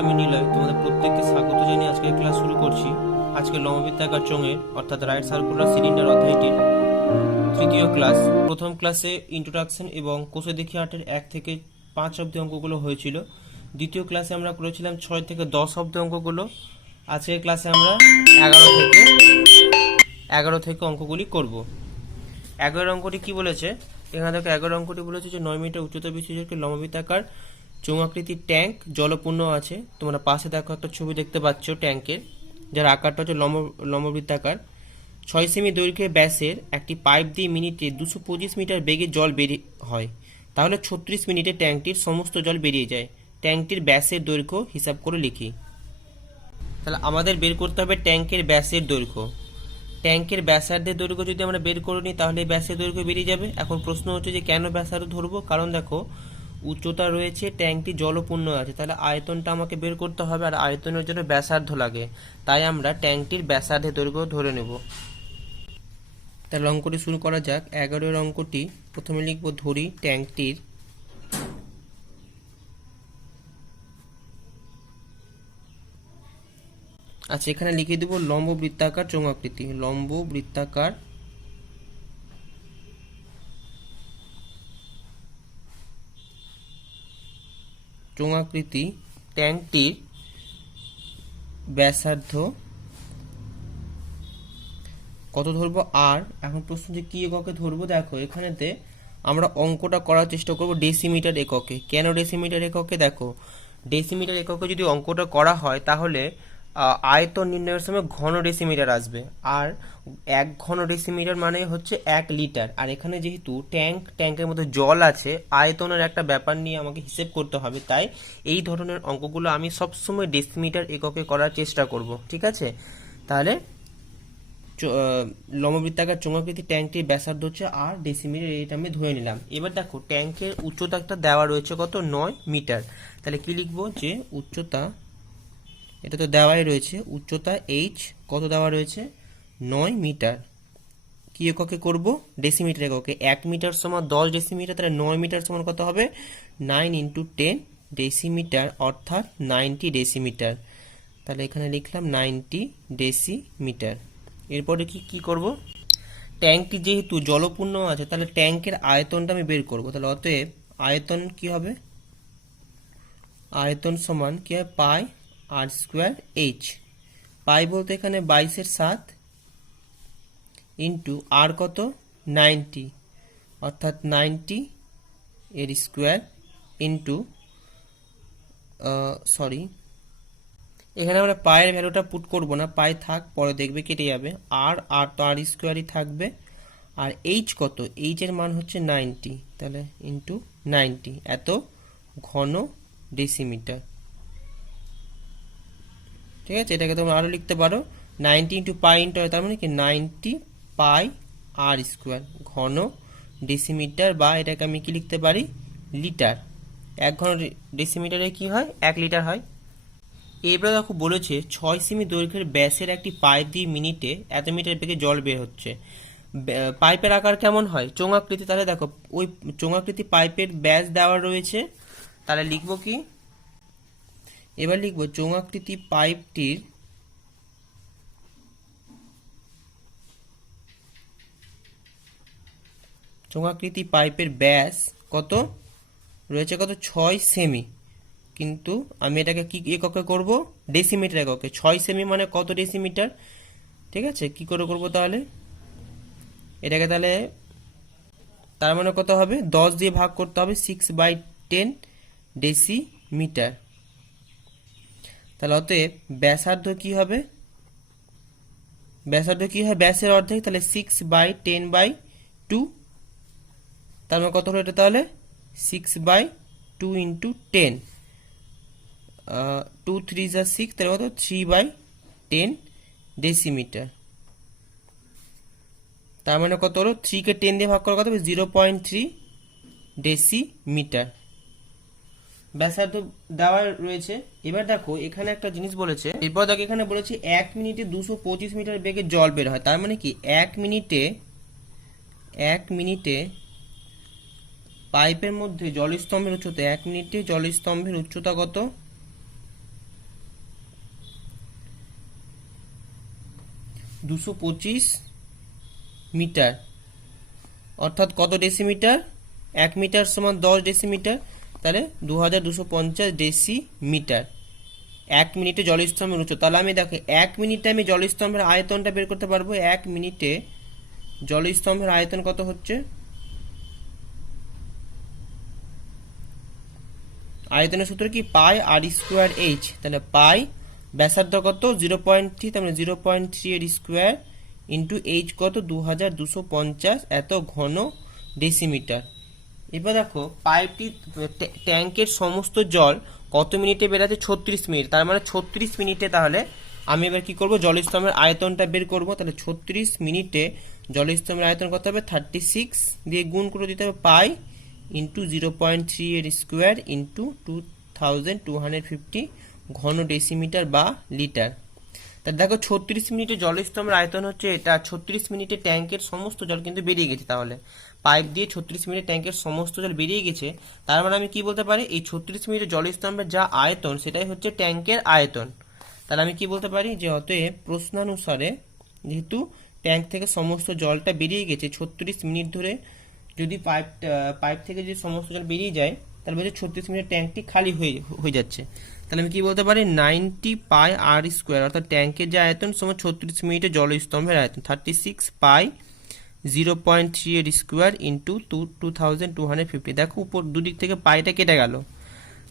আমি নিলয় তোমাদের প্রত্যেককে স্বাগত জানিয়ে আজকের ক্লাস শুরু করছি। আজকে লম্ববৃত্তাকার চোঙের অর্থাৎ রাইট সার্কুলার সিলিন্ডার অধ্যায়টির তৃতীয় ক্লাস। প্রথম ক্লাসে ইন্ট্রোডাকশন এবং কোষে দেখি আর্টের 1 থেকে 5 অব্দি অঙ্কগুলো হয়েছিল। দ্বিতীয় ক্লাসে আমরা করেছিলাম 6 থেকে 10 অব্দি অঙ্কগুলো। আজকের ক্লাসে আমরা 11 থেকে অঙ্কগুলি করব। 11 অঙ্কটি কি বলেছে? এখানে দেখো 11 অঙ্কটি বলেছে যে 9 মিটার উচ্চতা বিশিষ্ট একটি লম্ববৃত্তাকার চৌঙ্গাকৃতির ট্যাঙ্ক জলপূর্ণ আছে। তোমরা পাশে দেখো একটা ছবি দেখতে পাচ্ছ ট্যাঙ্কের, যার আকারটা হচ্ছে লম্ববৃত্তাকার। 6 সেমি দৈর্ঘ্যের ব্যাসের একটি পাইপ দিয়ে মিনিটে 225 মিটার বেগে জল বেরিয়ে হয়। তাহলে 36 মিনিটে ট্যাঙ্কটির সমস্ত জল বেরিয়ে যায়। ট্যাঙ্কটির ব্যাসের দৈর্ঘ্য হিসাব করে লিখি। তাহলে আমাদের বের করতে হবে ট্যাঙ্কের ব্যাসের দৈর্ঘ্য। ট্যাঙ্কের ব্যাসার্ধের দৈর্ঘ্য যদি আমরা বের করে নিই তাহলে ব্যাসের দৈর্ঘ্য বেরিয়ে যাবে। এখন প্রশ্ন হচ্ছে যে কেন ব্যাসার্ধ ধরবো? কারণ দেখো উচ্চতা রয়েছে, ট্যাঙ্কটি জলপূর্ণ আছে, তাহলে আয়তনটা আমাকে বের করতে হবে, আর আয়তনের জন্য ব্যাসার্ধ লাগে। তাই আমরা ট্যাঙ্কটির ব্যাসার্ধের দৈর্ঘ্য ধরে নেব। তাহলে অঙ্কটি শুরু করা যাক। 11 অঙ্কটি প্রথমে লিখব ধরি ট্যাঙ্কটির আচ্ছা, এখানে লিখে দেব লম্ব বৃত্তাকার চৌঙ্গাকৃতি। লম্ব বৃত্তাকার চৌঙ্গাকৃতি ট্যাঙ্কটির ব্যাসার্ধ কত ধরবো? আর এখন প্রশ্ন যে কি এককে ধরবো, দেখো এখানেতে আমরা অঙ্কটা করার চেষ্টা করব ডেসিমিটার এককে। কেন ডেসিমিটার এককে? দেখো ডেসিমিটার এককে যদি অঙ্কটা করা হয় তাহলে আয়তন নির্ণয়ের সময় ঘন ডেসিমিটার আসবে, আর 1 ঘন ডেসিমিটার মানে হচ্ছে 1 লিটার। আর এখানে যেহেতু ট্যাঙ্কের মধ্যে জল আছে, আয়তনের একটা ব্যাপার নিয়ে আমাকে হিসেব করতে হবে, তাই এই ধরনের অঙ্কগুলো আমি সবসময় ডেসিমিটার এককে করার চেষ্টা করব। ঠিক আছে, তাহলে লম্ববৃত্তাকার চৌঙ্গাকৃতি ট্যাঙ্কটির ব্যাসার্ধ হচ্ছে আর ডেসিমিটার, এটা আমি ধরে নিলাম। এবার দেখো ট্যাঙ্কের উচ্চতা একটা দেওয়া রয়েছে কত? 9 মিটার। তাহলে কি লিখবো? যে উচ্চতা, এটা তো দেওয়াই রয়েছে, উচ্চতা এইচ কত দেওয়া রয়েছে? 9 মিটার। কি এককে করব? ডেসিমিটার এককে। 1 মিটার সমান 10 ডেসিমিটার, তাহলে 9 মিটার সমান কত হবে? 9 × 10 ডেসিমিটার, অর্থাৎ 90 ডেসিমিটার। তাহলে এখানে লিখলাম 90 ডেসিমিটার। এরপরে কি করব? ট্যাঙ্কটি যেহেতু জলপূর্ণ আছে, তাহলে ট্যাঙ্কের আয়তনটা আমি বের করব। তাহলে অতএব আয়তন কি হবে? আয়তন সমান কি হয়? পাই আর স্কোয়ার এইচ। পাই বলতে এখানে 22/7 ইন্টু আর কত? 90, অর্থাৎ 90 এর স্কোয়ার ইন্টু এখানে আমরা পায়ের ভ্যালুটা পুট করব না, পাই থাক, পরে দেখবে কেটে যাবে। আর তো আর স্কোয়ারই থাকবে। আর এইচ কত? এইচ এর মান হচ্ছে 90, তাহলে ইন্টু 90 এত ঘন ডেসিমিটার। ঠিক আছে, এটাকে তোমরা আরও লিখতে পারো 90 × পাই ইন্টু, তার মানে কি 90 পাই আর স্কোয়ার ঘন ডেসিমিটার, বা এটাকে আমি কি লিখতে পারি? লিটার। 1 ঘন ডেসিমিটারে কি হয়? 1 লিটার হয়। এবার দেখো বলেছে 6 সেমি দৈর্ঘ্যের ব্যাসের একটি পাইপ দিয়ে মিনিটে এত মিটার বেগে জল বের হচ্ছে। পাইপের আকার কেমন হয়? চোঙাকৃতি। তাহলে দেখো ওই চোঙাকৃতি পাইপের ব্যাস দেওয়া রয়েছে, তাহলে লিখবো কি? এবার লিখবো চোঙাকৃতি পাইপটির চোঙাকৃতি পাইপের ব্যাস কত রয়েছে? কত? 6 সেমি। কিন্তু আমি এটাকে কি এককে করব? ডেসিমিটার এককে। 6 সেমি মানে কত ডেসিমিটার? ঠিক আছে, কি করে করব তাহলে এটাকে? তাহলে তার মানে কত হবে? 10 দিয়ে ভাগ করতে হবে, 6/10 ডেসিমিটার। তাহলে অতএব ব্যাসার্ধ কি হবে? ব্যাসার্ধ কি হয়? ব্যাসের অর্ধেক, তাহলে 6/10/2। তার মানে কত হলো এটা? তাহলে 6/2 × 10, 2 3 যা 6, তাহলে কত? 3/10 ডেসিমিটার। তার মানে কত হলো? 3 কে 10 দিয়ে ভাগ করা কত হবে? 0.3 ডেসিমিটার। ব্যাসার্ধ দেওয়া রয়েছে। এবার দেখো এখানে একটা জিনিস বলেছে, এরপর দেখো এখানে বলেছে 1 মিনিটে 225 মিটার বেগে জল বের হয়। তার মানে কি 1 মিনিটে পাইপের মধ্যে জলস্তম্ভের উচ্চতা, 1 মিনিটে জলস্তম্ভের উচ্চতা কত? 225 মিটার, অর্থাৎ কত ডেসিমিটার? 1 মিটার সমান 10 ডেসিমিটার, তাহলে 2250 ডেসিমিটার। 1 মিনিটে জলস্তম্ভের উচ্চতা। তাহলে আমি দেখো 1 মিনিটে আমি জলস্তম্ভের আয়তনটা বের করতে পারবো। 1 মিনিটে জলস্তম্ভের আয়তন কত হচ্ছে? আয়তনের সূত্র কি? পাই আর স্কোয়ার এইচ। তাহলে পাই ব্যাসার্ধ কত? 0.3, তার মানে 0.3 এর স্কোয়ার ইন্টু এইচ কত? 2250 এত ঘন ডেসিমিটার। এবার দেখো পাইপটি ট্যাঙ্কের সমস্ত জল কত মিনিটে বেরাচ্ছে? 36 মিনিট। তার মানে 36 মিনিটে তাহলে আমি এবার কি করব? জলস্তম্ভের আয়তনটা বের করব। তাহলে 36 মিনিটে জলস্তম্ভের আয়তন কত হবে? 36 দিয়ে গুণ করে দিতে হবে পাই ইন্টু 0.3 এর স্কোয়ার ইন্টু 2250 ঘন ডেসিমিটার বা লিটার। তাহলে দেখো 36 মিনিটে জলস্তম্ভের আয়তন হচ্ছে এটা। 36 মিনিটে ট্যাঙ্কের সমস্ত জল কিন্তু বেরিয়ে গেছে। তাহলে পাইপ দিয়ে 36 মিনিটে ট্যাঙ্কের সমস্ত জল বেরিয়ে গেছে। তার মানে আমি কি বলতে পারি? এই 36 মিনিটে জলস্তম্ভের যা আয়তন সেটাই হচ্ছে ট্যাঙ্কের আয়তন। তাহলে আমি কি বলতে পারি? যে অতএব প্রশ্নানুসারে যেহেতু ট্যাঙ্ক থেকে সমস্ত জলটা বেরিয়ে গেছে 36 মিনিট ধরে, যদি পাইপ থেকে যদি সমস্ত জল বেরিয়ে যায় তাহলে বলছে 36 মিনিট ট্যাঙ্কটি খালি হয়ে যাচ্ছে। তাহলে আমি কি বলতে পারি? 90 পাই আর স্কোয়ার, অর্থাৎ ট্যাঙ্কের যে আয়তন সমান 36 মিনিটে জলস্তম্ভের আয়তন। 36 পাই 0.3 এর স্কোয়ার ইন্টু 2250। দেখো উপর দুদিক থেকে পাইটা কেটে গেল।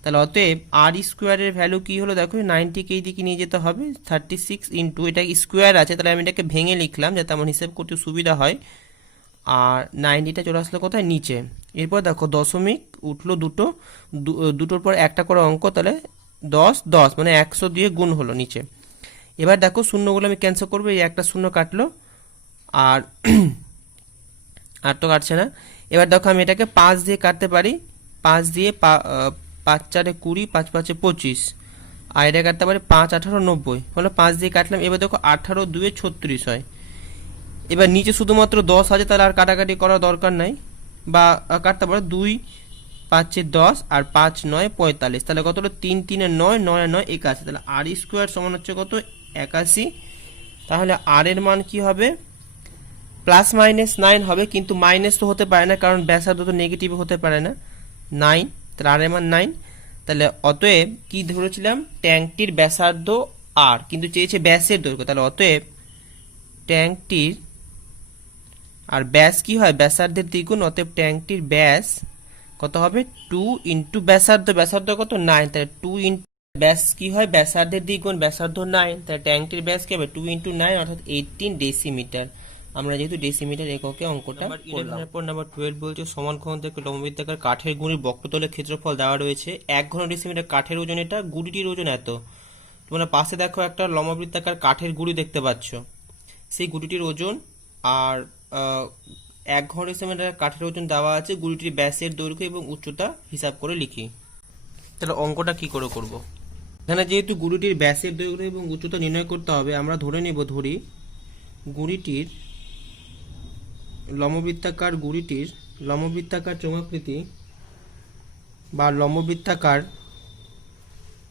তাহলে অতএব আর স্কোয়ারের ভ্যালু কি হলো? দেখো 90কে এই দিকে নিয়ে যেতে হবে। 36 ইন্টু এটা স্কোয়ার আছে, তাহলে আমি এটাকে ভেঙে লিখলাম যাতে আমার হিসাব করতে সুবিধা হয়। আর 90টা চলে আসলো কোথায়? নিচে। এরপর দেখো দশমিক উঠলো দুটোর পর একটা করে অঙ্ক, তাহলে 10 10 মানে 100 দিয়ে গুণ হলো নিচে। এবার দেখো শূন্যগুলো আমি ক্যান্সেল করবো। এই একটা শূন্য কাটলো আর আর তো কাটছে না। এবার দেখো আমি এটাকে 5 দিয়ে কাটতে পারি। 5 দিয়ে 5 4 20, 5 5 25, আর এটা কাটতে পারি 5 18 90, হলো 5 দিয়ে কাটলাম। এবার দেখো 18 2 36 হয়। এবার নিচে শুধুমাত্র 10 আছে, তাহলে আর কাটাকাটি করার দরকার নাই, বা কাটতে পারো 2 5 10 আর 5 9 45। তাহলে কত হলো? 3 3 9 9 9 81। তাহলে আর স্কোয়ার সমান হচ্ছে কত? 81। তাহলে আর এর মান কি হবে? প্লাস মাইনাস 9 হবে, কিন্তু মাইনাস তো হতে পারে না কারণ ব্যাসার্ধ তো নেগেটিভ হতে পারে না। 9, তাহলে আর এর মান 9। তাহলে অতএব কি ধরেছিলাম? ট্যাঙ্কটির ব্যাসার্ধ আর, কিন্তু চেয়েছে ব্যাসের দৈর্ঘ্য। তাহলে অতএব ট্যাঙ্কটির আর ব্যাস কি হয়? ব্যাসার্ধের দ্বিগুণ। অতএব ট্যাঙ্কটির ব্যাস কত হবে? 2 ইন্টু ব্যাসার্ধ। ব্যাসার্ধ কত? 9। তাহলে 2 ইন্টু ব্যাস কি হয়? ব্যাসার্ধের দ্বিগুণ, ব্যাসার্ধ 9, তাহলে ট্যাঙ্কটির ব্যাস কি হবে? 2 ইন্টু 9 অর্থাৎ 18 ডেসিমিটার। আমরা যেহেতু ডেসিমিটার এককে অঙ্কটা করলাম। এরপর নাম্বার 12 বলছে সমান ঘন থেকে লম্ববৃত্তাকার কাঠের গুঁড়ির বক্রতলের ক্ষেত্রফল দেওয়া রয়েছে। 1 ঘন ডেসিমিটার কাঠের ওজন এটা, গুঁড়িটির ওজন এত। তোমরা পাশে দেখো একটা লম্ববৃত্তাকার কাঠের গুঁড়ি দেখতে পাচ্ছ, সেই গুঁড়িটির ওজন আর 1 ঘন ডেসিমিটার কাঠের ওজন দেওয়া আছে। গুঁড়িটির ব্যাসের দৈর্ঘ্য এবং উচ্চতা হিসাব করে লিখি। তাহলে অঙ্কটা কি করে করব? এখানে যেহেতু গুঁড়িটির ব্যাসের দৈর্ঘ্য এবং উচ্চতা নির্ণয় করতে হবে, আমরা ধরে নেব গুঁড়িটির লম্ববৃত্তাকার চৌমাকৃতি বা লম্ববৃত্তাকার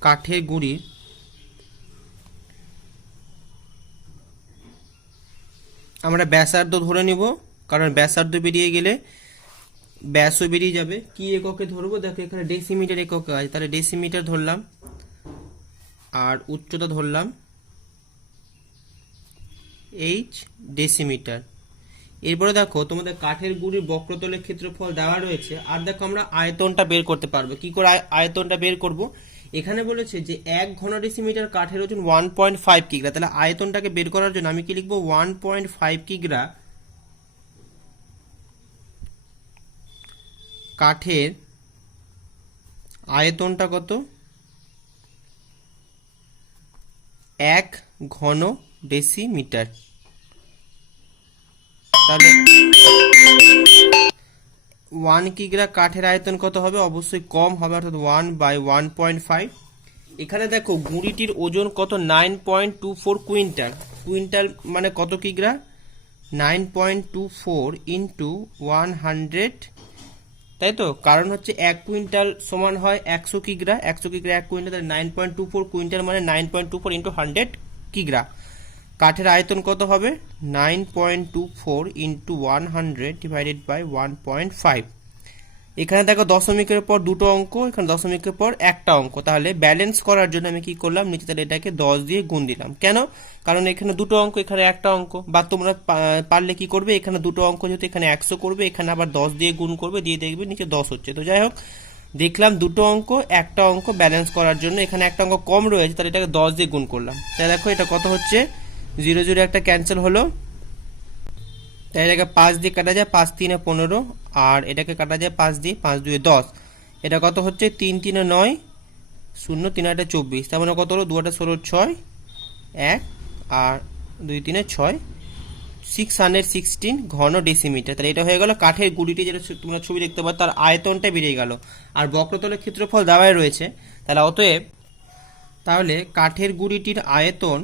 কাঠের গুঁড়ির আমরা ব্যাসার্ধ ধরে নিব, কারণ ব্যাসার্ধ বেরিয়ে গেলে ব্যাসও বেরিয়ে যাবে। কি এককে ধরবো? দেখো এখানে ডেসিমিটার এককে আছে, তাহলে ডেসিমিটার ধরলাম আর উচ্চতা ধরলাম এইচ ডেসিমিটার। এরপরে দেখো তোমাদের কাঠের গুঁড়ির বক্রতলের ক্ষেত্রফল দেওয়া রয়েছে। আর দেখো আমরা আয়তনটা বের করতে পারবো। কি করে আয়তনটা বের করব? এখানে বলেছে যে 1 ঘন ডেসিমিটার কাঠের ওজন 1.5 কিগ্রা। তাহলে আয়তনটাকে বের করার জন্য আমি কি লিখবো? 1.5 কিগ্রা কাঠের আয়তনটা কত? 1 ঘন ডেসিমিটার। তাহলে 1 কিগ্রা কাঠের আয়তন কত হবে? অবশ্যই কম হবে, অর্থাৎ 1/1.5। এখানে দেখো গুঁড়িটির ওজন কত? 9.24 কুইন্টাল। কুইন্টাল মানে কত কিগ্রা? 9.24 ইন্টু 100, তাই তো? কারণ হচ্ছে 1 কুইন্টাল সমান হয় 100 কিগ্রা। 100 কিগ্রা 1 কুইন্টাল, তাহলে 9.24 কুইন্টাল মানে 9.24 ইন্টু 100 কিগ্রা। কাঠের আয়তন কত হবে 9.24 ইন্টু 100 ডিভাইডেড বাই 1.5। এখানে দেখো দশমিকের পর দুটো অঙ্ক, এখানে দশমিকের পর একটা অঙ্ক, তাহলে ব্যালেন্স করার জন্য আমি কি করলাম নিচে তাহলে এটাকে 10 দিয়ে গুণ দিলাম। কেন? কারণ এখানে দুটো অঙ্ক, এখানে একটা অঙ্ক। বা তোমরা পারলে কি করবে, এখানে দুটো অঙ্ক যেহেতু এখানে 100 করবে, এখানে আবার 10 দিয়ে গুণ করবে, দিয়ে দেখবে নিচে 10 হচ্ছে। তো যাই হোক, দেখলাম দুটো অঙ্ক একটা অঙ্ক ব্যালেন্স করার জন্য এখানে একটা অঙ্ক কম রয়েছে, তাহলে এটাকে 10 দিয়ে গুণ করলাম। তাই দেখো এটা কত হচ্ছে, 0 0 একটা ক্যান্সেল হলো, তাই এটাকে 5 দিয়ে কাটা যায়, 5 3 15, আর এটাকে কাটা যায় 5 দিয়ে, 5 2 10। এটা কত হচ্ছে 3 3 9, 0 3 8 24। তার মানে কত হলো, 2 8 16 6 1 আর 2 3 6, 616 ঘন ডেসিমিটার। তাহলে এটা হয়ে গেল কাঠের গুঁড়িটি, যেটা তোমরা ছবি দেখতে পাচ্ছ তার আয়তনটা বেরিয়ে গেল, আর বক্রতলের ক্ষেত্রফল দেওয়াই রয়েছে। তাহলে অতএব তাহলে কাঠের গুঁড়িটির আয়তন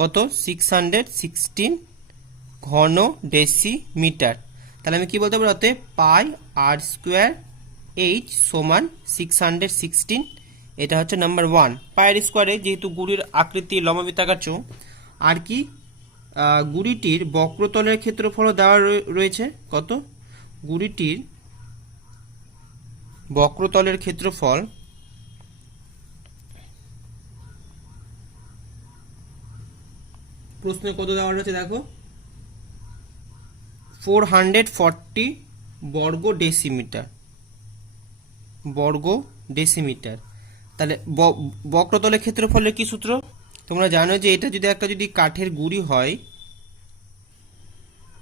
কত 616 ঘন ডেসিমিটার। তাহলে আমি কি বলতে পারি, অতএব পাই আর স্কোয়ার এইচ সমান 616। এটা হচ্ছে নাম্বার 1। পায়ের স্কোয়ারে যেহেতু গুড়ির আকৃতি লম্ববৃত্তাকার চোঙ, আর কি গুড়িটির বক্রতলের ক্ষেত্রফল দেওয়া রয়েছে কত, গুড়িটির বক্রতলের ক্ষেত্রফল প্রশ্নে কত দেওয়া রয়েছে দেখো, 440 বর্গ ডেসিমিটার, বর্গ ডেসিমিটার। তাহলে বক্রতলের ক্ষেত্রফলের কি সূত্র তোমরা জানো, যে এটা যদি একটা যদি কাঠের গুঁড়ি হয়,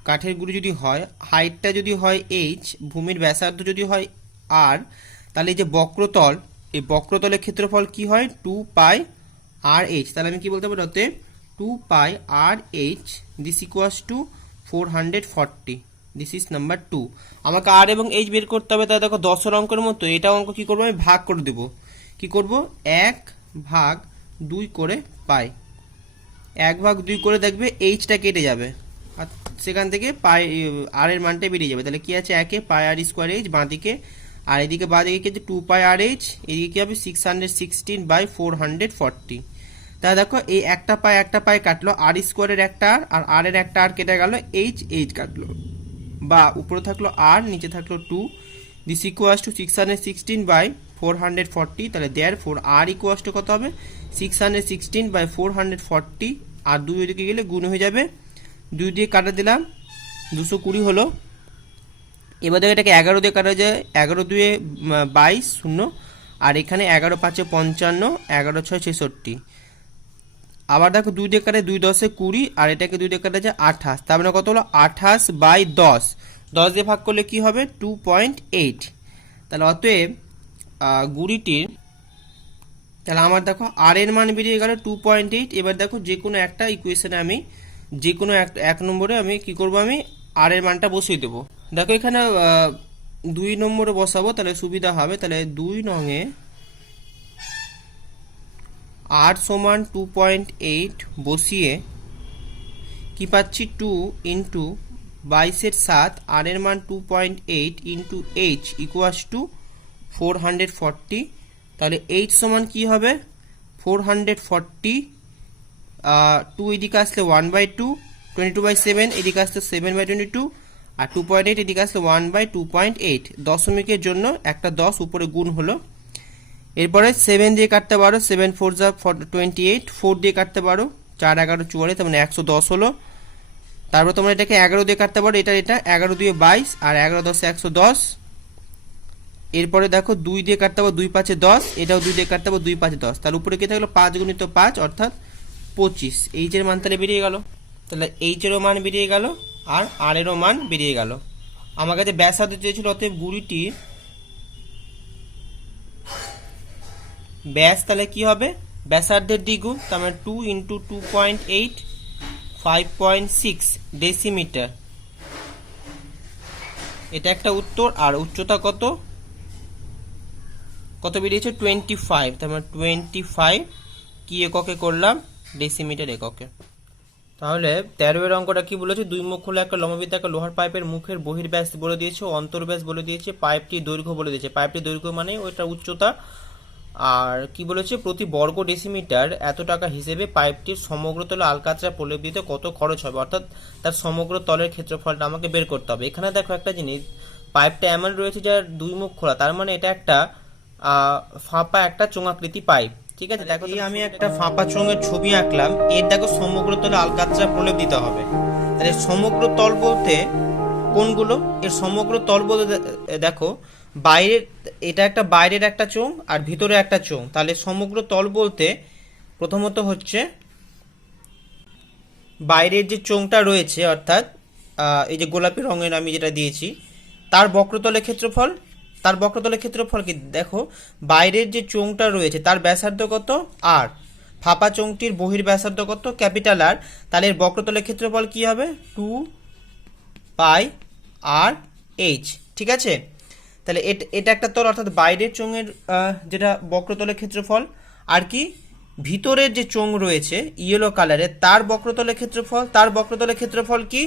কাঠের গুঁড়ি যদি হয়, হাইটটা যদি হয় এইচ, ভূমির ব্যাসার্ধ যদি হয় আর, তাহলে এই যে বক্রতল, এই বক্রতলের ক্ষেত্রফল কি হয় 2 পাই আর এইচ। তাহলে আমি কি বলতে পারি, অতএব 2 pi r h this equals to 440। This is number 2। আমাকে আর এবং এইচ বের করতে হবে। তাহলে দেখো 10 অঙ্কের মতো এটা অঙ্ক কি করবো, আমি ভাগ করে দেবো। কি করব, 1/2 করে পাই, 1/2 করে দেখবে এইচটা কেটে যাবে, আর সেখান থেকে পাই আর এর মানটা বেরিয়ে যাবে। তাহলে কি আছে, 1 পাই আর স্কোয়ার এইচ বাঁ দিকে, আর এদিকে বাঁ দিকে কি আছে 2 পাই আর এইচ, এদিকে কি হবে 616/440। তাহলে দেখো এই একটা পাই কাটলো, আর স্কোয়ারের একটা আর আর এর একটা আর কেটে গেল, এইচ এইচ কাটলো, বা উপরে থাকলো আর নিচে থাকলো 2। This equals two 616/440। তাহলে দেয়ারফর আর ইকুয়ালস টু কত হবে, 616/440, আর 2 ওইদিকে গেলে গুণ হয়ে যাবে, 2 দিয়ে কাটা দিলাম, 220 হলো। এবার দেখো এটাকে 11 দিয়ে কাটা যায়, 11 2 22 0, আর এখানে 11 5 55, 11 6 66। আবার দেখো 2 দিয়ে কাটে, 2 10 20, আর এটাকে 2 দিয়ে কাটা যায় 28। তার মানে কত হলো 28/10, 10 দিয়ে ভাগ করলে কি হবে 2.8। তাহলে অতএব গুড়িটির, তাহলে আমার দেখো আর এর মান বেরিয়ে গেল 2.8। এবার দেখো যে কোনো একটা ইকুয়েশনে আমি, যে কোনো এক নম্বরে আমি কি করব, আমি আর এর মানটা বসিয়ে দেবো। দেখো এখানে 2 নম্বরে বসাবো, তাহলে সুবিধা হবে। তাহলে 2 নঙে আর সমান 2.8 বসিয়ে কি পাচ্ছি, 2 ইন্টু 22 7, আর এর মান 2.8 ইন্টু এইচ ইকুয়ালস টু 440। তাহলে এইচ সমান কি হবে 440, 2 এদিকে আসলে 1/2, 22/7 এদিকে আসলে 7/22, আর 2.8 এদিকে আসলে 1/2.8। দশমিকের জন্য একটা 10 উপরে গুণ হলো। এরপরে 7 দিয়ে কাটতে পারো, 7 4 যা 28, 4 দিয়ে কাটতে পারো, 4 11 44, তার মানে 110 হলো। তারপর তোমরা এটাকে 11 দিয়ে কাটতে পারো, এটা 11 2 22, আর 11 10 110। এরপরে দেখো 2 দিয়ে কাটতে পারো, 2 5 10, এটাও 2 দিয়ে কাটতে পারো, 2 5 10। তার উপরে কি থাকলো 5 গুণিত 5 অর্থাৎ 25। এইচ এর মান তাহলে বেরিয়ে গেল। তাহলে এইচ এরও মান বেরিয়ে গেল, আর আর এরও মান বেরিয়ে গেল। আমার কাছে ব্যাসার্ধ চেয়েছিল, অতএব গুড়িটির ব্যাস তাহলে কি হবে, ব্যাসার্ধের দ্বিগুণ, তার মানে 2 ইন্টু 2.8 5.6 ডেসিমিটার। এটা একটা উত্তর। আর উচ্চতা কত কত বেরিয়েছে 25, তার মানে 25 কি এককে করলাম, ডেসিমিটার এককে। তাহলে 13 এর অঙ্কটা কি বলেছে, দুই মুখ হলো একটা লম্ববৃত্তাকার লোহার পাইপের মুখের বহির্ব্যাস বলে দিয়েছে, অন্তর্ব্যাস বলে দিয়েছে, পাইপটি দৈর্ঘ্য বলে দিয়েছে। পাইপটি দৈর্ঘ্য মানে ওইটা উচ্চতা, আর কি বলেছে, প্রতি বর্গ ডেসিমিটার এত টাকা হিসেবে পাইপটির সমগ্র তলে আলকাতরা প্রলেপ দিতে কত খরচ হবে, অর্থাৎ তার সমগ্র তলের ক্ষেত্রফলটা আমাকে বের করতে হবে। এখানে দেখো একটা জিনিস, পাইপটা এমন রয়েছে যার দুই মুখ খোলা, তার মানে এটা একটা ফাঁপা একটা চোঙাকৃতি পাইপ। ঠিক আছে, দেখো এই আমি একটা ফাঁপা চোঙের ছবি আঁকলাম, এর দেখো সমগ্র তলে আলকাতরা প্রলেপ দিতে হবে। তাহলে সমগ্র তল বলতে কোনগুলো, এর সমগ্র তল বলতে দেখো বাইরের, এটা একটা বাইরের একটা চোঙ আর ভিতরে একটা চোঙ। তাহলে সমগ্র তল বলতে প্রথমত হচ্ছে বাইরের যে চোঙটা রয়েছে, অর্থাৎ এই যে গোলাপি রঙের আমি যেটা দিয়েছি, তার বক্রতলের ক্ষেত্রফল। তার বক্রতলের ক্ষেত্রফল কি, দেখো বাইরের যে চোঙটা রয়েছে তার ব্যাসার্ধ কত আর, ফাঁপা চোঙটির বহির ব্যাসার্ধ কত ক্যাপিটাল আর, তাহলে এর বক্রতলের ক্ষেত্রফল কি হবে 2πr/h। ঠিক আছে, তাহলে এটা একটা তল, অর্থাৎ বাইরের চোঙের যেটা বক্রতলের ক্ষেত্রফল, আর কি ভিতরের যে চোঙ রয়েছে ইয়েলো কালারের তার বক্রতলের ক্ষেত্রফল, তার বক্রতলের ক্ষেত্রফল কি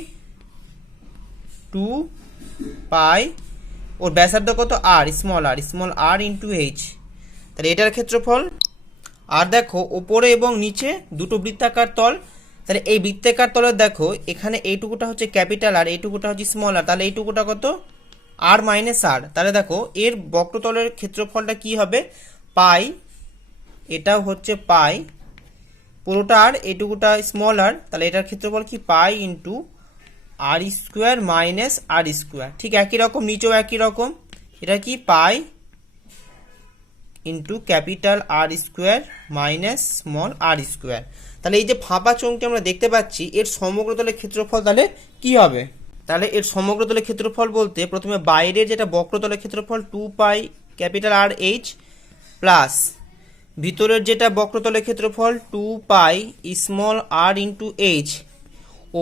2π, ওর ব্যাসার্ধ কত আর, স্মল আর ইন্টু এইচ, তাহলে এটার ক্ষেত্রফল। আর দেখো ওপরে এবং নিচে দুটো বৃত্তাকার তল, তাহলে এই বৃত্তাকার তলের দেখো এখানে এইটুকুটা হচ্ছে ক্যাপিটাল আর এইটুকুটা হচ্ছে স্মল আর, তাহলে এইটুকুটা কত আর মাইনাস আর, তাহলে দেখো এর বক্রতলের ক্ষেত্রফলটা কি হবে পাই, এটাও হচ্ছে পাই পুরোটা আর, এইটুকুটা স্মল আর, তাহলে এটার ক্ষেত্রফল কি pi into r square minus r square. ঠিক একই রকম নিচেও একই রকম, এটা কি pi into capital r square minus small r square. তাহলে এই যে ফাঁপা চোঙটি আমরা দেখতে পাচ্ছি এর সমগ্র তলের ক্ষেত্রফল তাহলে কি হবে, তাহলে এর সমগ্র তলের ক্ষেত্রফল বলতে প্রথমে বাইরের যেটা বক্রতলের ক্ষেত্রফল 2π ক্যাপিটাল আর এইচ প্লাস ভিতরের যেটা বক্রতলের ক্ষেত্রফল 2π স্মল আর ইন্টু এইচ,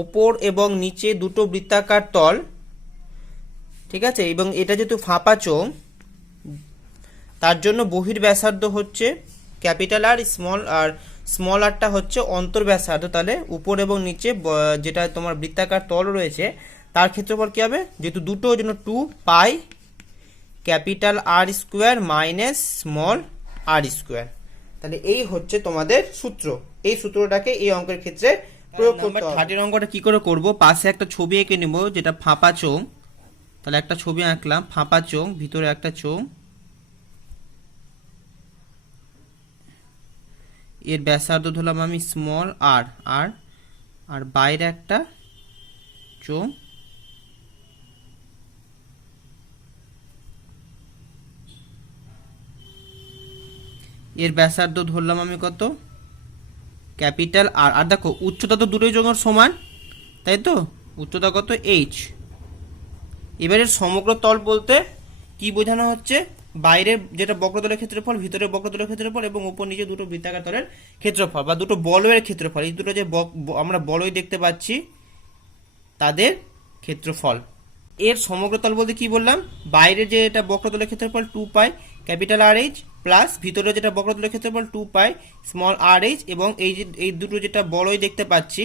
ওপর এবং নিচে দুটো বৃত্তাকার তল। ঠিক আছে, এবং এটা যেহেতু ফাঁপা চোঙ তার জন্য বহির ব্যাসার্ধ হচ্ছে ক্যাপিটাল আর, স্মল আরটা হচ্ছে অন্তর ব্যাসার্ধ। তাহলে উপর এবং নিচে যেটা তোমার বৃত্তাকার তল রয়েছে তার ক্ষেত্রফল কি হবে, যেহেতু দুটো জন্য 2π capital r square minus small r square. তাহলে এই হচ্ছে তোমাদের সূত্র, এই সূত্রটাকে এই অঙ্কের ক্ষেত্রে প্রয়োগ করতে হবে। 30 অঙ্কটা কি করে করব, পাশে একটা ছবি এঁকে নেব যেটা ফাঁপা চোঙ, তাহলে একটা ছবি আঁকলাম ফাঁপা চোঙ, ভিতরে একটা চোঙ, এর ব্যাসার্ধ ধরলাম আমি স্মল আর, আর বাইরে একটা চোঙ, এর ব্যাসার্ধ ধরলাম আমি কত ক্যাপিটাল আর, আর দেখো উচ্চতা তো দুটোই চোঙের সমান, তাই তো উচ্চতা কত এইচ। এবারে সমগ্র তল বলতে কি বোঝানো হচ্ছে, বাইরের যেটা বক্রতলের ক্ষেত্রফল, ভিতরের বক্রতলের ক্ষেত্রফল এবং উপর নিচে দুটো বৃত্তাকার তলের ক্ষেত্রফল বা দুটো বলয়ের ক্ষেত্রফল, এই দুটো যে আমরা বলয় দেখতে পাচ্ছি তাদের ক্ষেত্রফল। এর সমগ্র তল বলতে কি বললাম, বাইরে যে এটা বক্রতলের ক্ষেত্রফল 2π ক্যাপিটাল আর এইচ প্লাস ভিতরে যেটা বক্রতলের ক্ষেত্রফল 2π স্মল আর এইচ, এবং এই দুটো যেটা বলয় দেখতে পাচ্ছি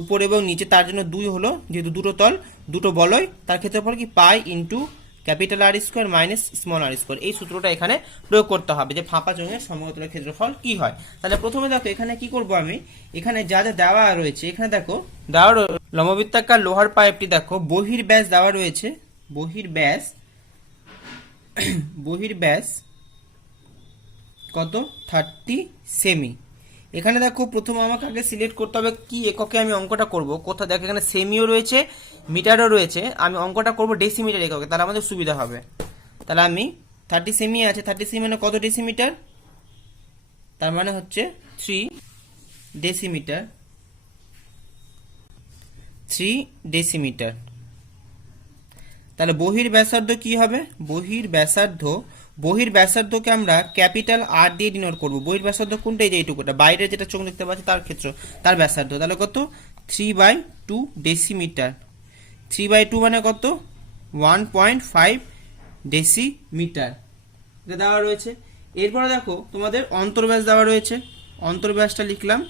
উপর এবং নিচে তার জন্য 2 হলো, যেহেতু দুটো তল দুটো বলয় তার ক্ষেত্রফল কি pi into capital r square minus small r square. এই সূত্রটা এখানে প্রয়োগ করতে হবে যে ফাঁপা চোঙের সমগ্র তলের ক্ষেত্রফল কি হয়। তাহলে প্রথমে দেখো এখানে কি করব আমি, এখানে যা যা দেওয়া রয়েছে এখানে দেখো দেওয়া লম্ববৃত্তাকার লোহার পাইপটি দেখো বহির ব্যাস দেওয়া রয়েছে, বহির ব্যাস কত 30 সেমি। এখানে দেখো প্রথমে আমাকে আগে সিলেক্ট করতে হবে কি এককে আমি অঙ্কটা করব, কোথাও দেখো এখানে সেমিও রয়েছে মিটারও রয়েছে, আমি অঙ্কটা করব ডেসিমিটার এককে, তাহলে আমাদের সুবিধা হবে। তাহলে আমি 30 সেমি আছে, 30 সেমি মানে কত ডেসিমিটার, তার মানে হচ্ছে 3 ডেসিমিটার। তাহলে বহির ব্যাসার্ধ কি হবে, বহির ব্যাসার্ধকে আমরা ক্যাপিটাল আর দিয়ে ডিনোট করব। বহির ব্যাসার্ধ কোনটা, এই যে এইটুকুটা বাইরে যেটা চোখ দেখতে পাচ্ছি তার ক্ষেত্র, তার ব্যাসার্ধ, তাহলে কত 3/2 ডেসিমিটার। 3/2 মানে কত 1.5 ডেসিমিটার, এটা দেওয়া রয়েছে। এরপরে দেখো তোমাদের অন্তর্ব্যাস দেওয়া রয়েছে, অন্তর্ব্যাসটা লিখলাম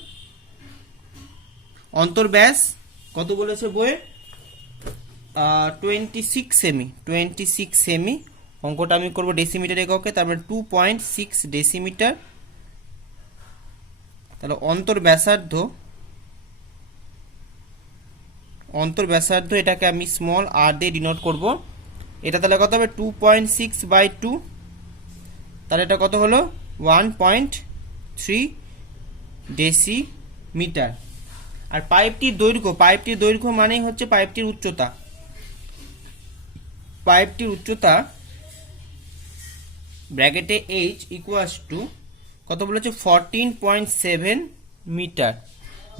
অন্তর্ব্যাস কত বলেছে বইয়ে? 26 সেমি। 26 সেমি। অঙ্কটা আমি করব ডেসিমিটার এককে, তারপরে 2.6 ডেসিমিটার। তাহলে অন্তর্ব্যাসার্ধ এটাকে আমি স্মল আর দিয়ে ডিনোট করব। এটা তাহলে কত হবে? 2.6/2। তাহলে এটা কত হলো? 1.3 ডেসিমিটার। আর পাইপটির দৈর্ঘ্য মানেই হচ্ছে পাইপটির উচ্চতা। পাইপটির উচ্চতা ব্র্যাকেটে h ইকুয়ালস টু কত বলেছে? 14.7 মিটার।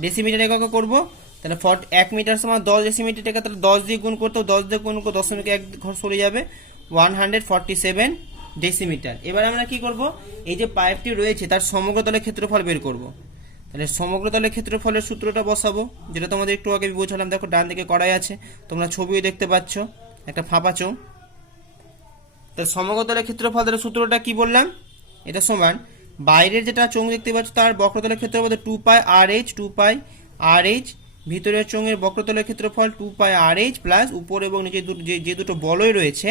ডেসিমিটার এককে করব। তাহলে 1 মিটার সমান 10 ডেসিমিটার থেকে, তাহলে 10 দিয়ে গুণ করতে 10 দিয়ে গুণ করে 0.1 ঘর সরে যাবে, 147 ডেসিমিটার। এবার আমরা কি করব? এই যে পাইপটি রয়েছে তার সমগ্র তলের ক্ষেত্রফল বের করব। তাহলে সমগ্র তলের ক্ষেত্রফলের সূত্রটা বসাবো, যেটা তোমাদের একটু আগে বোঝালাম। দেখো ডান দিকে করাই আছে, তোমরা ছবিও দেখতে পাচ্ছ, একটা ফাঁপা চোঙ। তাহলে সমগ্র তলের ক্ষেত্রফল তাহলে সূত্রটা কি বললাম? এটা সমান বাইরের যেটা চোঙ দেখতে পাচ্ছ তার বক্রতলের ক্ষেত্রফল 2πr/h, ভিতরের চোঙের বক্রতলের ক্ষেত্রফল 2πr/h প্লাস উপর এবং নিচে যে দুটো বলয় রয়েছে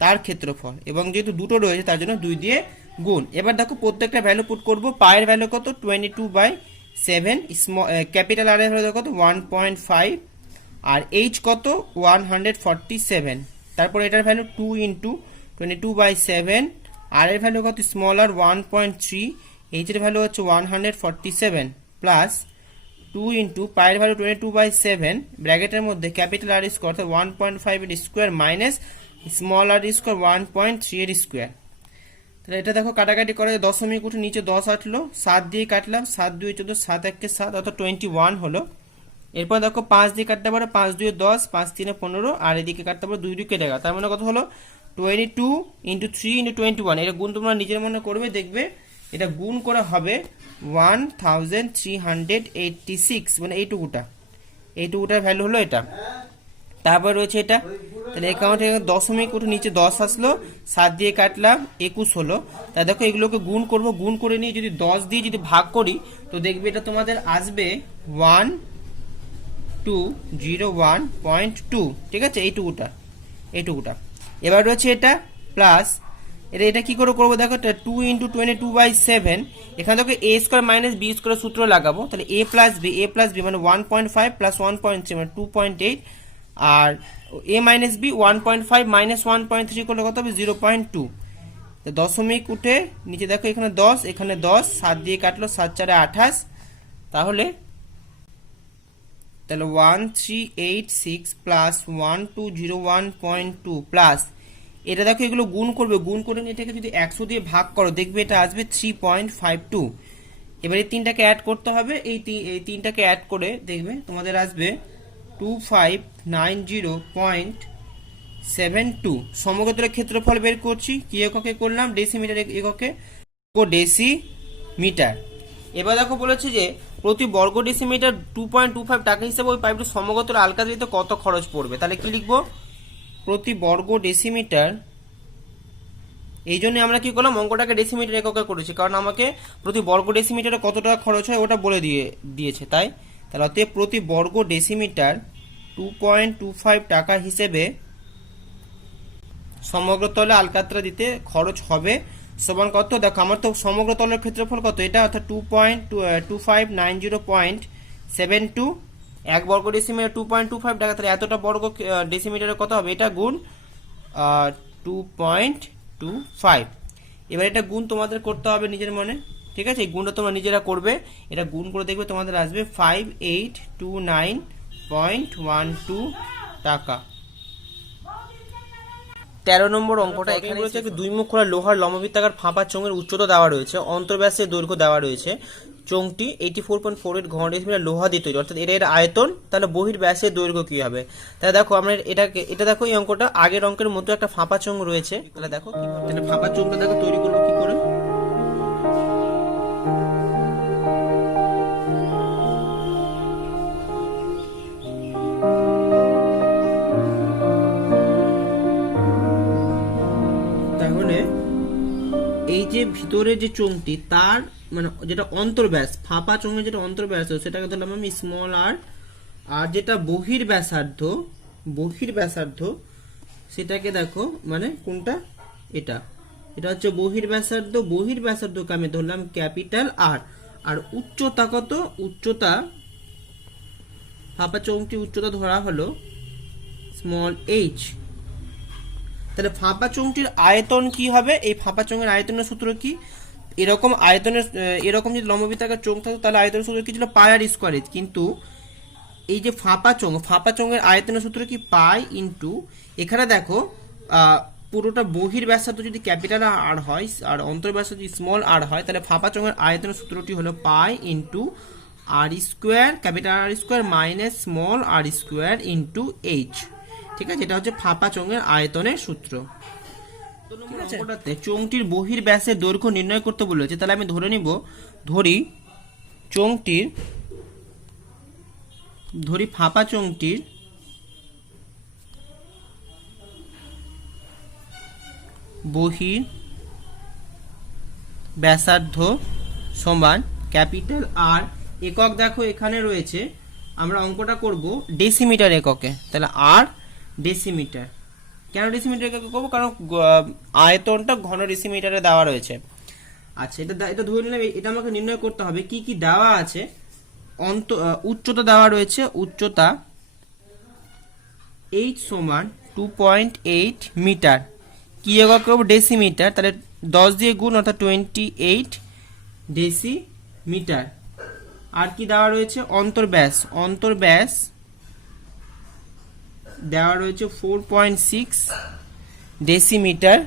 তার ক্ষেত্রফল, এবং যেহেতু দুটো রয়েছে তার জন্য 2 দিয়ে গুণ। এবার দেখো প্রত্যেকটা ভ্যালু পুট করব। পায়ের ভ্যালু কত? 22/7, ক্যাপিটাল আর এর ভ্যালু কত? 1.5, আর এইচ কত? 147। তারপর এটার ভ্যালু 2 ইন্টু 22/7, আর এর ভ্যালু কত? স্মল আর 1.3, এইচ এর ভ্যালু হচ্ছে 147 প্লাস 2 ইন্টু পায়ের ভ্যালু 22/7, ব্র্যাকেটের মধ্যে ক্যাপিটাল আর স্কোয়ার অর্থাৎ 1.5 এর square minus small r square 1.3 এর স্কোয়ার। তাহলে এটা দেখো কাটাকাটি করে দশমিক উঠে নিচে 10 আসলো, 7 দিয়ে কাটলাম, 7 2 14, 7 1 7 অর্থাৎ 21 হলো। এরপর দেখো 5 দিয়ে কাটতে পারো, 5 2 10, 5 3 15, আর এদিকে কাটতে পারো 2 2 কেটে গেল। তার মানে কত হলো? 22 ইন্টু 3 ইন্টু 21। এটা গুণ তোমরা নিজের মনে করবে, দেখবে এটা গুণ করে হবে 1386, মানে এইটুকুটার ভ্যালু হলো এটা। তারপর রয়েছে এটা, তাহলে একাউন্ট দশমিক উঠে নিচে 10 আসলো, 7 দিয়ে কাটলাম 21 হলো। তা দেখো এগুলোকে গুণ করব, গুণ করে নিয়ে যদি 10 দিয়ে যদি ভাগ করি তো দেখবে এটা তোমাদের আসবে 1201.2। ঠিক আছে, এইটুকুটা। এবার রয়েছে এটা প্লাস এটা কি করে করবো? দেখো 2 ইন্টু 22/7, এখানে দেখো a square minus b square সূত্র লাগাবো। তাহলে a প্লাস বি মানে 1.5 প্লাস 1.3 মানে 2.8, আর a মাইনাস বি 1.5 মাইনাস 1.3 করলে কত হবে? 0.2। তো দশমিক উঠে নিচে দেখো এখানে 10, এখানে 10, 7 দিয়ে কাটলো, 7 4 28, তাহলে 1386 প্লাস 1201.2 প্লাস এটা দেখো এগুলো গুণ করবে, গুণ করে নিয়ে এটাকে যদি 100 দিয়ে ভাগ করো দেখবে এটা আসবে 3.52। এবারে তিনটাকে অ্যাড করতে হবে, এই তিনটাকে অ্যাড করে দেখবে তোমাদের আসবে 2590.72। সমগ্র তলের ক্ষেত্রফল বের করছি, কি এককে করলাম? ডেসিমিটার এককে, ডেসিমিটার। এবার দেখো বলেছে যে প্রতি বর্গ ডেসিমিটার 2.25 টাকা হিসেবে ওই পাইপটি সমগ্র তলে আলকা দিতে কত খরচ পড়বে? তাহলে কি লিখবো? প্রতি বর্গ ডেসিমিটার, এই জন্য আমরা কি করলাম? অঙ্কটাকে ডেসিমিটার এককে করেছি, কারণ আমাকে প্রতি বর্গ ডেসিমিটারে কত টাকা খরচ হয় ওটা বলে দিয়েছে। তাহলে অতএব প্রতি বর্গ ডেসিমিটার 2.25 টাকা হিসেবে সমগ্র তলে আলকাতরা দিতে খরচ হবে সমান কত? দেখো আমার তো সমগ্র তলের ক্ষেত্রফল কত এটা, অর্থাৎ 2.2590.72, এক বর্গ ডেসিমিটার 2.25 টাকা। তাহলে এতটা বর্গ ডেসিমিটারে কত হবে? এটা গুণ 2.25। এবার এটা গুণ তোমাদের করতে হবে নিজের মনে। ঠিক আছে, এই গুণটা তোমরা নিজেরা করবে। এটা গুণ করে দেখবে তোমাদের আসবে 5829.12 টাকা। 13 নম্বর অঙ্কটা এখানে রয়েছে একটা দুই মুখ খোলা লোহার লম্ববৃত্তাকার ফাঁপা চোঙের উচ্চতা দেওয়া রয়েছে, অন্তর্ব্যাসের দৈর্ঘ্য দেওয়া রয়েছে। চোঙটি 84.48 ঘন ডেসিমিটার লোহা দিয়ে তৈরি, অর্থাৎ এর আয়তন। তাহলে বহির্ব্যাসের দৈর্ঘ্য কি হবে? তাহলে দেখো আমরা এটা দেখো এই অঙ্কটা আগের অঙ্কের মতো একটা ফাঁপা চোঙ রয়েছে। তাহলে দেখো কিভাবে তাহলে ফাঁপা চোঙটা দেখো তৈরি করবো কি করে। এই যে ভিতরে যে চোঙটি তার মানে যেটা অন্তর্ব্যাস, ফাঁপা চোঙের যেটা অন্তর্ব্যাস সেটাকে ধরলাম আমি স্মল আর আর যেটা বহির ব্যাসার্ধ সেটাকে দেখো, মানে কোনটা, এটা হচ্ছে বহির ব্যাসার্ধকে আমি ধরলাম ক্যাপিটাল আর। আর উচ্চতা কত, উচ্চতা ফাঁপা চোঙটির উচ্চতা ধরা হলো স্মল এইচ। তাহলে ফাঁপা চোঙটির আয়তন কি হবে? এই ফাঁপা চোঙের আয়তনের সূত্র কি? এরকম যদি লম্ববৃত্তাকার চোঙ থাকতো তাহলে আয়তনের সূত্র কি ছিল? পাই আর স্কয়ার এইচ। কিন্তু এই যে ফাঁপা চোঙের আয়তনের সূত্র কি? পাই ইন্টু, এখানে দেখো পুরোটা বহির ব্যাসার্ধ যদি ক্যাপিটাল আর হয় আর অন্তর ব্যাসার্ধ যদি স্মল আর হয়, তাহলে ফাঁপা চোঙের আয়তনের সূত্রটি হলো pi into r square, capital r square minus small r square into h. ঠিক আছে, এটা হচ্ছে ফাঁপা চোঙের আয়তনের সূত্র। চোঙটির বহির ব্যাসের দৈর্ঘ্য নির্ণয় করতে বলেছে, তাহলে আমি ধরি ফাঁপা চোঙটির বহির ব্যাসার্ধ সমান ক্যাপিটাল আর, একক দেখো এখানে রয়েছে, আমরা অঙ্কটা করব ডেসিমিটার এককে। তাহলে আর ডেসিমিটার, কেন ডেসিমিটার এককে করবো? কারণ আয়তনটা ঘন ডেসিমিটারে দেওয়া রয়েছে। আচ্ছা, এটা ধরে নিলাম। এটা আমাকে নির্ণয় করতে হবে কি কি দেওয়া আছে। উচ্চতা দেওয়া রয়েছে, উচ্চতা এইচ সমান 2.8 মিটার। কি একক করবো? ডেসিমিটার। তাহলে 10 দিয়ে গুণ, অর্থাৎ 28 ডেসিমিটার। আর কি দেওয়া রয়েছে? অন্তর্ব্যাস দেওয়া রয়েছে 4.6 ডেসিমিটার।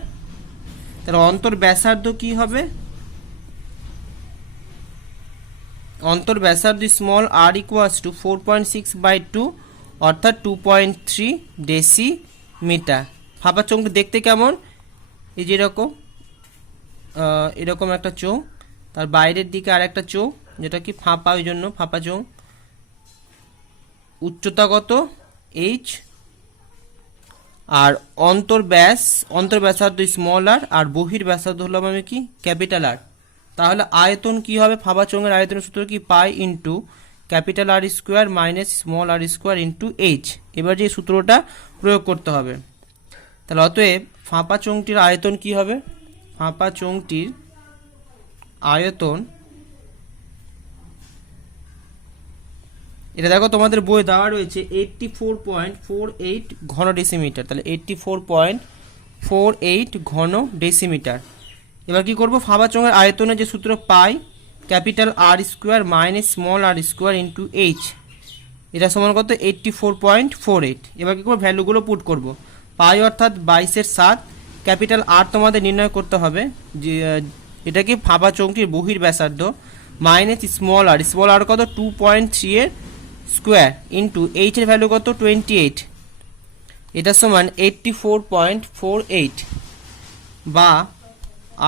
তাহলে অন্তর্ব্যাসার্ধ কি হবে? অন্তর্ব্যাসার্ধ স্মল আর ইকুয়ালস টু 4.6/2 অর্থাৎ 2.3 ডেসিমিটার। ফাঁপা চোঙ দেখতে কেমন? এই যে এরকম একটা চোঙ, তার বাইরের দিকে আর একটা চোঙ, যেটা কি ফাঁপা, ওই জন্য ফাঁপা চোঙ। উচ্চতা কত? এইচ। আর অন্তর্ব্যাসার্ধ স্মল আর বহির ব্যাসার্ধ হলাম আমি কি? Capital r. তাহলে আয়তন কি হবে? ফাঁপা চোঙের আয়তনের সূত্র কি? Pi into capital r square minus small r square into h. এবার যে সূত্রটা প্রয়োগ করতে হবে, তাহলে অতএব ফাঁপা চোঙটির আয়তন কি হবে? ফাঁপা চোঙটির আয়তন, এটা দেখো তোমাদের বই দেওয়া রয়েছে 84.48 ঘন ডেসিমিটার। তাহলে 84.48 ঘন ডেসিমিটার। এবার কি করব? ফাঁপা চোঙের আয়তনের যে সূত্র pi capital r square minus small r square into h, এটা সমান কত? 84.48। এবার কি করবো? ভ্যালুগুলো পুট করব। পাই অর্থাৎ 22/7, ক্যাপিটাল আর তোমাদের নির্ণয় করতে হবে, যে এটা কি ফাঁপা চোঙটির বহির ব্যাসার্ধ, মাইনাস স্মল আর কত? 2.3 এর স্কোয়ার ইন্টু এইচ এর ভ্যালু কত? 28। এটা সমান 84.48 বা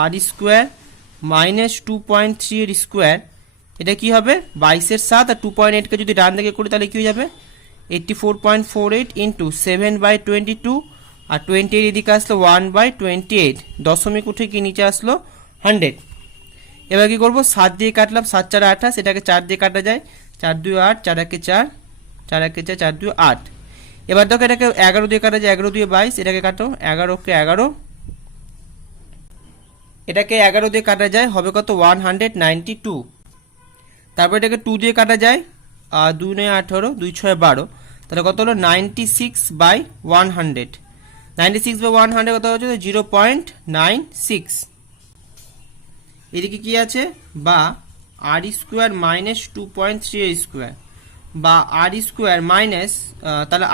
আর স্কোয়ার মাইনাস 2.3 এর স্কোয়ার। এটা কি হবে? 22/7 আর 2.8কে যদি ডান দিকে করি তাহলে কি হয়ে যাবে? 84.48 ইন্টু 7/22 আর 28 এদিকে আসলো 1/28, দশমিক উঠে কি নিচে আসলো 100। এবার কি করবো? 7 দিয়ে কাটলাম, 7 4 28, এটাকে 4 দিয়ে কাটা যায়, 4 2 8, 4 1 4, 4 1 4, 4 2 8। এবার দেখো এটাকে 11 দিয়ে কাটা যায়, 11 2 22, এটাকে কাটো, 11 কে 11, এটাকে 11 দিয়ে কাটা যায়, হবে কত? 192। তারপর এটাকে 2 দিয়ে কাটা যায়, 2 9 18, 2 6 12, তাহলে কত হলো? 96/100। 96/100 কত হচ্ছে? 0.96। এদিকে কি আছে? বা আর স্কোয়ার মাইনাস 2.3 স্কোয়ার, বা আর স্কোয়ার মাইনাস, তাহলে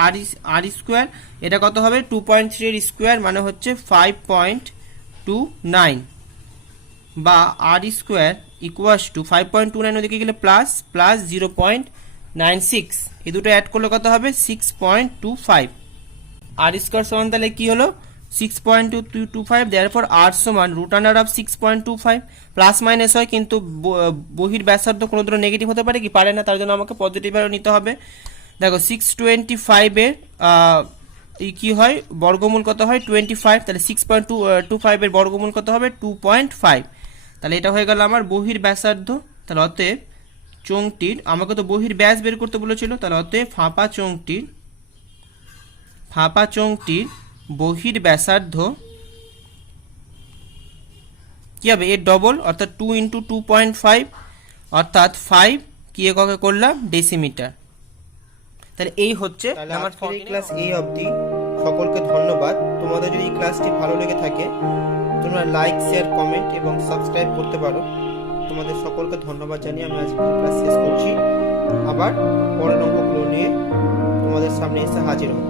আর স্কোয়ার এটা কত হবে? 2.3 স্কোয়ার মানে হচ্ছে 5.29, বা আর স্কোয়ার ইকুয়াস টু 5.29, ওদিকে গেলে প্লাস 0.96, এই দুটো অ্যাড করলে কত হবে? 6.25। আর স্কোয়ার সমান তাহলে কি হলো? 6.225। দেয়ারফর আর সমান √6.25। প্লাস মাইনাস হয়, কিন্তু বহির ব্যাসার্ধ কোনো ধরনের নেগেটিভ হতে পারে কি? পারে না, তার জন্য আমাকে পজিটিভ ভ্যালু নিতে হবে। দেখো 625 এর কি হয়? বর্গমূল কত হয়? 25। তাহলে 6.25 এর বর্গমূল কত হবে? 2.5। তাহলে এটা হয়ে গেল আমার বহির ব্যাসার্ধ। তাহলে অতএব চোঙটির, আমাকে তো বহির ব্যাস বের করতে বলেছিল, তাহলে অতএব ফাঁপা চোঙটির বহির ব্যাসার্ধ কি হবে, এর ডবল অর্থাৎ 2 × 2.5 অর্থাৎ 5 কি এককে করলাম, ডেসিমিটার। তাহলে এই হচ্ছে আমার ক্লাস এই অবধি। সকলকে ধন্যবাদ। তোমাদের যদি এই ক্লাসটি ভালো লেগে থাকে তোমরা লাইক, শেয়ার, কমেন্ট এবং সাবস্ক্রাইব করতে পারো। তোমাদের সকলকে ধন্যবাদ জানিয়ে আমি আজকে ক্লাস শেষ করছি। আবার পরের অঙ্কগুলো নিয়ে তোমাদের সামনে এসে হাজির হব।